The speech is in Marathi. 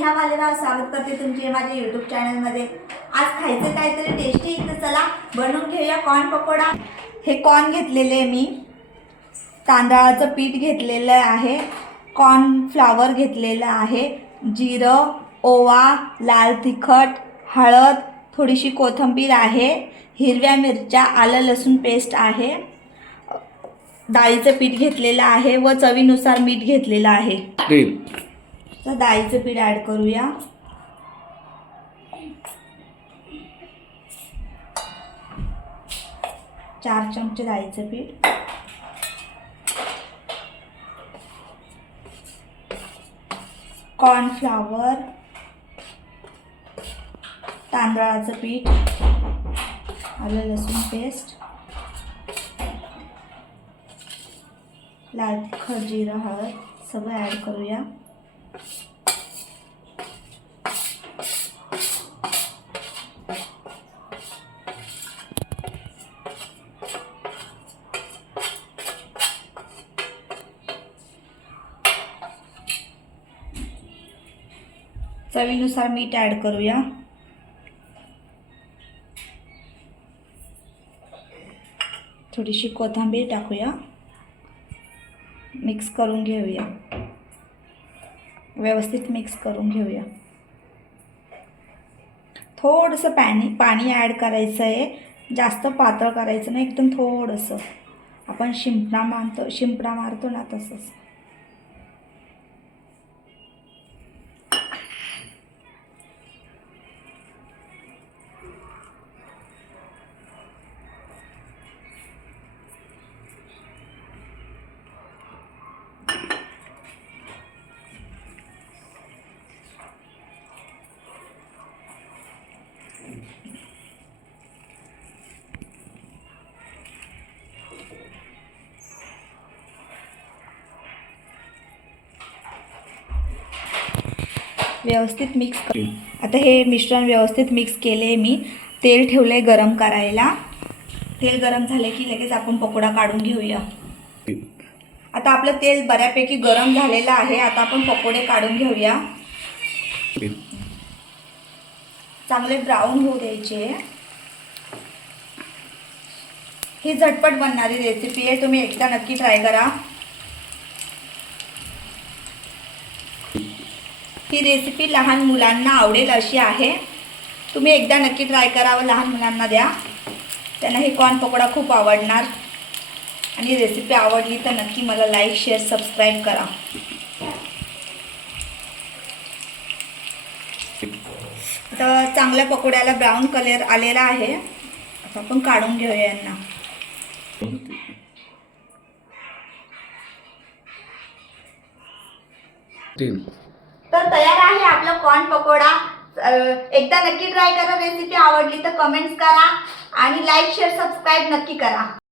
नेहा भालेराव स्वागत करते तुमचे माझ्या यूट्यूब चॅनलमध्ये। आज खायचं काहीतरी टेस्टी, तर चला बनवून घेऊया कॉर्न पकोडा। हे कॉर्न घेतलेले मी, तांदळाचं पीठ घेतलेलं आहे, कॉर्न फ्लावर घेतलेलं आहे, जिरं, ओवा, लाल तिखट, हळद, थोडीशी कोथिंबीर आहे, हिरव्या मिरच्या, आलं लसूण पेस्ट आहे, डाळीचं पीठ घेतलेलं आहे व चवीनुसार मीठ घेतलेलं आहे। तर डाळीचं पीठ ॲड करूया। चार चमचे डाळीचं पीठ, कॉर्नफ्लॉवर, तांदळाचं पीठ, आलं लसूण पेस्ट, लाल तिखट, जिरं, हळद सगळं ॲड करूया। चवीनुसार मीठ ॲड करूया। थोडीशी कोथिंबीर टाकूया, मिक्स करून घेऊया, व्यवस्थित मिक्स करून घेऊया। थोडंसं पाणी ॲड करायचं आहे, जास्त पातळ करायचं नाही, एकदम थोडंसं, आपण शिंपडा मारतो ना तसंच। व्यवस्थित मिक्स कर। आता हे मिश्रण व्यवस्थित मिक्स केले मी, तेल ठेवले गरम करायला। तेल गरम झाले की लगेच आपण पकोडा काढून घेऊया। आता आपलं तेल बऱ्यापैकी गरम झालेलं आहे, आता आपण पकोडे काढून घेऊया। चांगले ब्राऊन होऊ द्यायचे। ही झटपट बनणारी रेसिपी आहे, तुम्ही एकदा नक्की ट्राय करा। ही रेसिपी लहान मुलांना आवडेल अशी आहे, तुम्ही एकदा नक्की ट्राय करा व लहान मुलांना द्या, त्यांना हे कॉर्न पकोडा खूप आवडणार। आणि रेसिपी आवडली तर नक्की मला लाईक, शेअर, सबस्क्राईब करा। तर चांगल्या पकोड्याला ब्राऊन कलर आलेला आहे, आता आपण काढून घेऊया यांना। तर तयार आहे आपलं कॉर्न पकोडा। एकदा नक्की ट्राय करा, रेसिपी आवडली तर कमेंट्स करा आणि लाईक, शेअर, सबस्क्राईब नक्की करा।